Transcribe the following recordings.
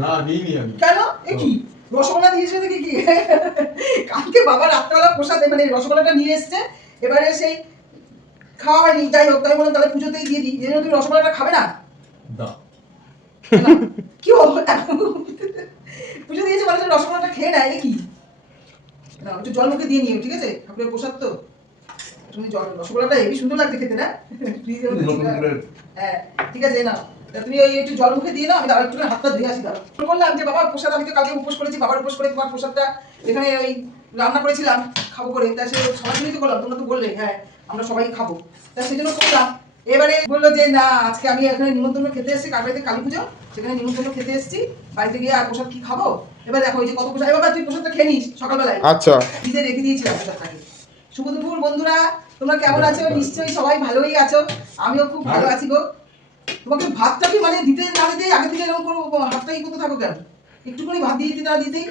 না নিইনি আমি। কেন? এ কি রসগোল্লা দিয়েছে দেখি কি কালকে বাবা রাত্রেবেলা প্রসাদ মানে রসগোল্লাটা নিয়ে এসছে, এবারে সেই খাওয়া হয়নি, যাই হোক তাই বললাম তাহলে পুজোতেই দিয়ে দিই, এই জন্য তুমি রসগোল্লাটা খাবে না? দাও। কি বলবো পুজো দিয়েছে মানে রসগোল্লাটা খেয়ে নেয় নাকি? না একটু জল মুখে দিয়ে নিও, ঠিক আছে? ঠাকুরের প্রসাদ তো তুমি জল, রসগোল্লাটা হেবি সুন্দর লাগছে খেতে না? হ্যাঁ ঠিক আছে না, তুমি ওই একটু জল মুখে দিয়ে নাও, আমি একটু হাতটা ধুয়ে আসি। দাও বললাম যে বাবার প্রসাদ, আমি তো কালকে উপোস করেছি, বাবার উপোস করে তোমার প্রসাদটা এখানে ওই রান্না করেছিলাম খাবো করে, তা সে সবাই জন্যই তো করলাম, তোমরা তো বললে হ্যাঁ আমরা সবাই খাবো, তা সেই জন্য করলাম। এবারে বললো যে না আজকে আমি এখানে নিমন্ত্রণ খেতে এসেছি, কার বাড়িতে কালী পুজো, সেখানে নিমন্ত্রণ খেতে এসেছি, বাড়িতে গিয়ে আর প্রসাদ কি খাবো। এবার দেখো ওই যে কত প্রসাদ, বাবা তুই প্রসাদটা খেয়ে নিস সকালবেলায়, আচ্ছা ফ্রিজে রেখে দিয়েছিলাম প্রসাদটাকে। শুভ দুপুর বন্ধুরা, তোমরা কেমন আছো? নিশ্চয়ই সবাই ভালোই আছো, আমিও খুব ভালো আছি গো। তোমাকে ভাতটা কি মানে দিতে না দিতে আগে থেকে এরকম করবো, হাতটাই করতে থাকো কেন? একটুখানি ভাত দিয়ে দিতে না দিতেই।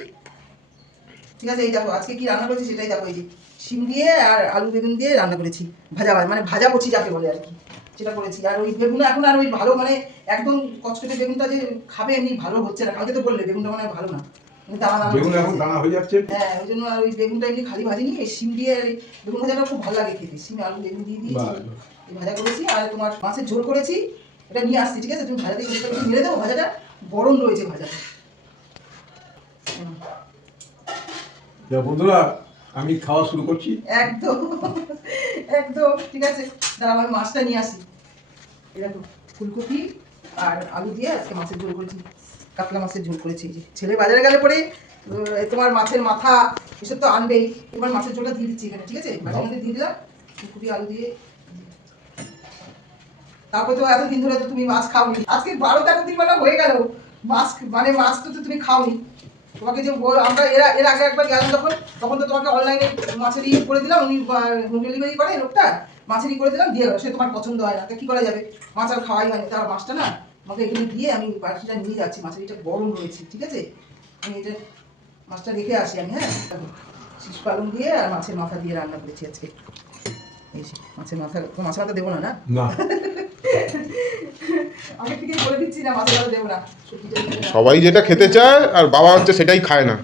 ঠিক আছে এই দেখো আজকে কি রান্না করেছি সেটাই দেখো, এই যে শিম দিয়ে আর আলু বেগুন দিয়ে রান্না করেছি, ভাজা মানে ভাজা বচি যাকে বলে আর কি, সেটা করেছি। আর ওই বেগুন এখন আর ওই ভালো মানে একদম কচকচে বেগুনটা যে খাবে এমনি ভালো হচ্ছে না, কালকে তো বললে বেগুনটা মানে ভালো না, দানা দানা বেগুন এখন দানা হয়ে যাচ্ছে। হ্যাঁ ওই জন্য আর ওই বেগুনটা এমনি খালি ভাজিনি, এই শিম দিয়ে বেগুন ভাজাটা খুব ভালো লাগে খেতে, শিম আলু বেগুন দিয়ে দিয়েছি ভাজা করেছি। আর তোমার মাছের ঝোল করেছি, এটা নিয়ে আসছি, ঠিক আছে? তুমি ভাজা দিয়ে মেরে দেবো, ভাজাটা গরম রয়েছে ভাজাটা। বন্ধুরা আমি খাওয়া শুরু করছি। একদম একদম ঠিক আছে, দাঁড়াও আমি মাছটা নিয়ে আসি। এরকম ফুলকপি আর আলু দিয়ে আজকে মাছের ঝোল করেছি, কাতলা মাছের ঝোল করেছি। যে ছেলে বাজারে গেলে পরে তোমার মাছের মাথা এসব তো আনবেই, এবার মাছের ঝোলটা দিয়ে দিচ্ছি এখানে, ঠিক আছে? মাছের মধ্যে দিয়ে দিলাম ফুলকপি আলু দিয়ে। তারপরে তো এতদিন ধরে তো তুমি মাছ খাওনি, আজকে 12-13 দিন মানে হয়ে গেল মাছ মানে মাছ তো তুমি খাওনি। তোমাকে যে আমরা এর আগে একবার গেলাম তখন তো তোমাকে অনলাইনে মাছের করে দিলাম, উনি হোম ডেলিভারি করে লোকটা, মাছের করে দিলাম দিয়ে গেল, সে তোমার পছন্দ হয় না, তা কি করা যাবে, মাছ আর খাওয়াই হয়নি। তার মাছটা না আমাকে এখানে দিয়ে আমি বাড়িটা নিয়ে যাচ্ছি, মাছের এটা গরম রয়েছে, ঠিক আছে? আমি এটা মাছটা রেখে আসি আমি। হ্যাঁ শীষ পালং দিয়ে আর মাছের মাথা দিয়ে রান্না করেছি আজকে। এই মাছের মাথা, মাছের মাথা দেবো না না আগে থেকে বলে দিচ্ছি না মাছের মাথা দেবো না, সবাই যেটা খেতে চায় আর বাবা হচ্ছে সেটাই খায় না।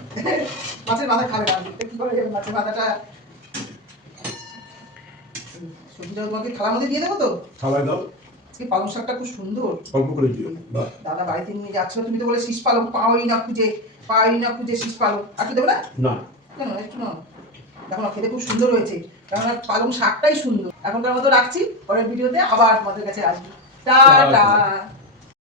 মাছের মাথা খাবে না, কি করে যাবে মাছের মাথাটা? সবজিটা তোমাকে থালার মধ্যে দিয়ে দেবো তো? থালায় দাও। আজকে পালং শাকটা খুব সুন্দর, অল্প করে দিও। দাদা বাড়িতে নিয়ে যাচ্ছ, তুমি তো বলে শীষ পালং পাওয়াই না খুঁজে শীষ পালং, আর কি দেবো না? না কেন একটু না, দেখো না খেতে খুব সুন্দর হয়েছে, কারণ পালং শাকটাই সুন্দর। এখনকার মতো রাখছি, পরের ভিডিওতে আবার তোমাদের কাছে আসবো, টাটা।